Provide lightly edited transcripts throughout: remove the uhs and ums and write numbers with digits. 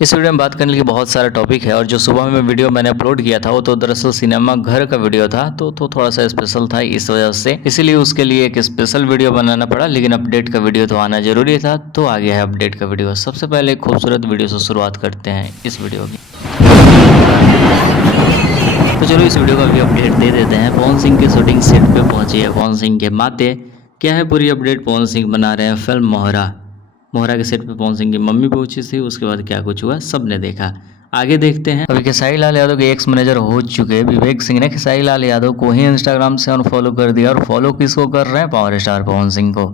इस वीडियो में बात करने के बहुत सारा टॉपिक है और जो सुबह में वीडियो मैंने अपलोड किया था वो तो दरअसल सिनेमा घर का वीडियो था तो थोड़ा सा स्पेशल था इस वजह से, इसीलिए उसके लिए एक स्पेशल वीडियो बनाना पड़ा। लेकिन अपडेट का वीडियो तो आना जरूरी था, तो आ गया है अपडेट का वीडियो। सबसे पहले एक खूबसूरत वीडियो से शुरुआत करते हैं इस वीडियो की। तो चलो इस वीडियो का भी अपडेट दे देते हैं। पवन सिंह की शूटिंग सेट पे पहुंची है पवन सिंह के माते। क्या है पूरी अपडेट? पवन सिंह बना रहे हैं फिल्म मोहरा। मोहरा के सेट पे पवन सिंह की मम्मी पहुंची थी, उसके बाद क्या कुछ हुआ सबने देखा। आगे देखते हैं। अभी खेसारी लाल यादव के एक्स मैनेजर हो चुके विवेक सिंह ने खेसारी लाल यादव को ही इंस्टाग्राम से अनफॉलो कर दिया। और फॉलो किसको कर रहे हैं? पावर स्टार पवन सिंह को।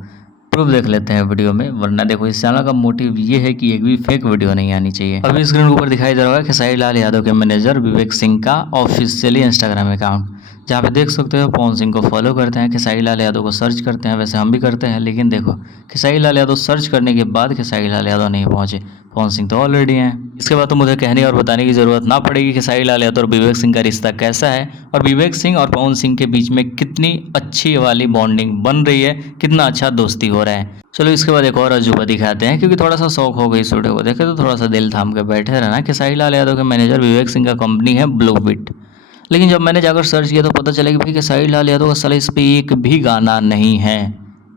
प्रूफ देख लेते हैं वीडियो में, वरना देखो इस चैनल का मोटिव ये है कि एक भी फेक वीडियो नहीं आनी चाहिए। अभी स्क्रीन के ऊपर दिखाई दे रहा होगा खेसारी लाल यादव के मैनेजर विवेक सिंह का ऑफिशियली इंस्टाग्राम अकाउंट, जहाँ पे देख सकते हो पवन सिंह को फॉलो करते हैं, खेसारी लाल यादव को सर्च करते हैं। वैसे हम भी करते हैं, लेकिन देखो खेसारी लाल यादव सर्च करने के बाद खेसारी लाल यादव नहीं पहुंचे, पवन सिंह तो ऑलरेडी हैं। इसके बाद तो मुझे कहने और बताने की जरूरत ना पड़ेगी खेसारी लाल यादव और विवेक सिंह का रिश्ता कैसा है और विवेक सिंह और पवन सिंह के बीच में कितनी अच्छी वाली बॉन्डिंग बन रही है, कितना अच्छा दोस्ती हो रहा है। चलो इसके बाद एक और अजूबा दिखाते हैं, क्योंकि थोड़ा सा शौक हो गई इस वीडियो को देखे तो थोड़ा सा दिल थाम के बैठे रहना। खेसारी लाल यादव के मैनेजर विवेक सिंह का कंपनी है ब्लूबिट। लेकिन जब मैंने जाकर सर्च किया तो पता चला कि भाई खेसारी लाल यादव का साला इस पे एक भी गाना नहीं है।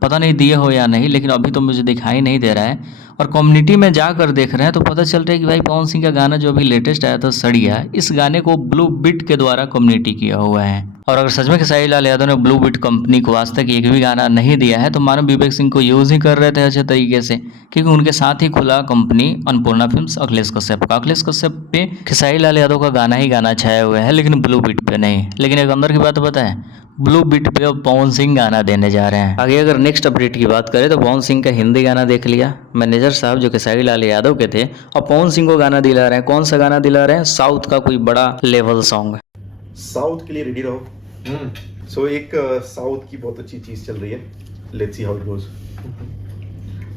पता नहीं दिए हो या नहीं, लेकिन अभी तो मुझे दिखाई नहीं दे रहा है। और कम्युनिटी में जाकर देख रहे हैं तो पता चल रहा है कि भाई पवन सिंह का गाना जो अभी लेटेस्ट आया था सड़िया, इस गाने को ब्लू बिट के द्वारा कम्युनिटी किया हुआ है। और अगर सच में खेसारी लाल यादव ने ब्लू बिट कंपनी को आज तक एक भी गाना नहीं दिया है तो मानो विवेक सिंह को यूज ही कर रहे थे अच्छे तरीके से, क्योंकि उनके साथ ही खुला कंपनी अन्नपूर्णा फिल्म्स अखिलेश कश्यप का। अखिलेश कश्यप पे खेसारी लाल यादव का गाना ही गाना छाया हुआ है, लेकिन ब्लू बिट पे नहीं। लेकिन एक अंदर की बात पता है, ब्लू बिट पे अब पवन सिंह गाना देने जा रहे हैं। आगे अगर नेक्स्ट अपडेट की बात करें तो पवन सिंह का हिंदी गाना देख लिया मैनेजर साहब जो खेसारी लाल यादव के थे, और पवन सिंह को गाना दिला रहे हैं। कौन सा गाना दिला रहे हैं? साउथ का कोई बड़ा लेवल सॉन्ग। साउथ के लिए रेडी रहो। सो एक साउथ की बहुत अच्छी चीज चल रही है, let's see how it goes.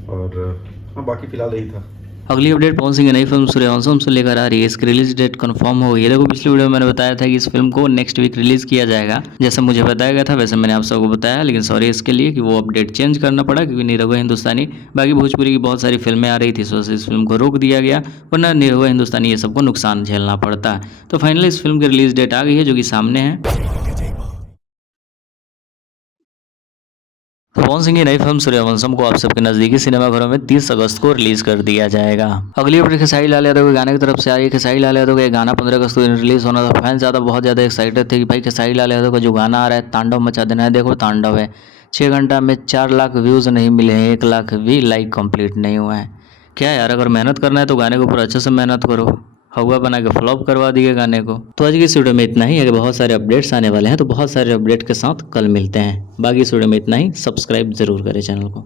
और हाँ, बाकी फिलहाल यही था। अगली अपडेट पवन सिंह की नई फिल्म सूर्यवंशम से लेकर आ रही है। इसकी रिलीज डेट कंफर्म हो गई है। देखो पिछली वीडियो में मैंने बताया था कि इस फिल्म को नेक्स्ट वीक रिलीज किया जाएगा, जैसा मुझे बताया गया था वैसे मैंने आप सबको बताया। लेकिन सॉरी इसके लिए कि वो अपडेट चेंज करना पड़ा, क्योंकि निरहुआ हिंदुस्तानी बाकी भोजपुरी की बहुत सारी फिल्में आ रही थी, इस वजह से इस फिल्म को रोक दिया गया, वरना निरहुआ हिंदुस्तानी ये सबको नुकसान झेलना पड़ता। तो फाइनली इस फिल्म की रिलीज डेट आ गई है, जो कि सामने है। तो पवन सिंह की नई फिल्म सूर्यवंशम को आप सबके नजदीकी सिनेमाघरों में 30 अगस्त को रिलीज कर दिया जाएगा। अगली अपडेट खेसारी लाल यादव के गाने की तरफ से आ रही है। खेसारी लाल यादव का गाना 15 अगस्त को रिलीज होना था। फैंस बहुत ज्यादा एक्साइटेड थे कि भाई खेसारी लाल यादव का जो गाना आ रहा है तांडव मचा देना है। देखो तांडव है, 6 घंटा में 4 लाख व्यूज नहीं मिले हैं, 1 लाख भी लाइक कंप्लीट नहीं हुआ है। क्या यार, अगर मेहनत करना है तो गाने के ऊपर अच्छे से मेहनत करो। हवा बना के फ्लॉप करवा दिए गाने को। तो आज की इस वीडियो में इतना ही है। बहुत सारे अपडेट्स आने वाले हैं, तो बहुत सारे अपडेट के साथ कल मिलते हैं। बाकी इस वीडियो में इतना ही। सब्सक्राइब जरूर करें चैनल को।